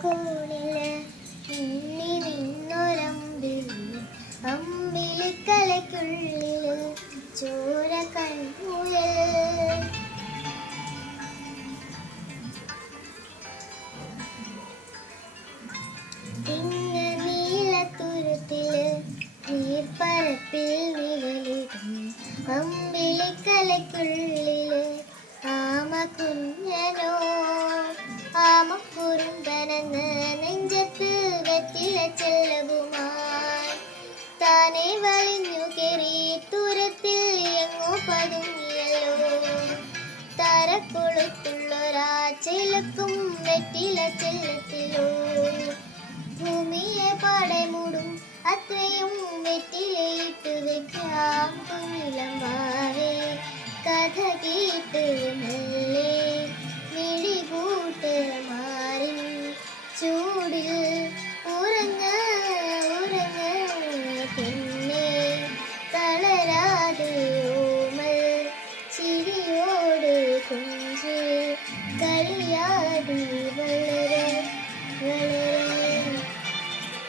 കൂണില് മിന്നി നിന്നൊരമ്പിളി അമ്പിളിക്കലയ്ക്കുള്ളില് ചോര കൺമുയൽ ഇങ്ങ നീലത്തുരുത്തില് നീർപ്പരപ്പിൽ നിഴലിടും അമ്പിളിക്കലയ്ക്കുള്ളില് ആമ കുഞ്ഞനോ ആമക്കുറുമ്പനെന്ന് നെഞ്ചത്ത് വെറ്റില ചെല്ലവുമായി താനെ വലിഞ്ഞു കയറി തുരത്തിൽ എങ്ങോ പതുങ്ങിയല്ലോ തരക്കൊളുത്തുള്ളൊരാ ചിലക്കും വെറ്റില ചെല്ലത്തിലോ ഭൂമിയെ പാടെ മൂടും അത്രയും വെറ്റിലയിട്ട് വെക്കാം കുഞ്ഞിളം വാവേ കഥ കേട്ട് മെല്ലെ മിഴികൂട്ട് മാറിൻ ചൂടിൽ ഉറങ്ങ ഉറങ്ങ പിന്നെ തളരാതെ ഓമൽ ചിരിയോട് കുഞ്ച് കളിയാടിവൾ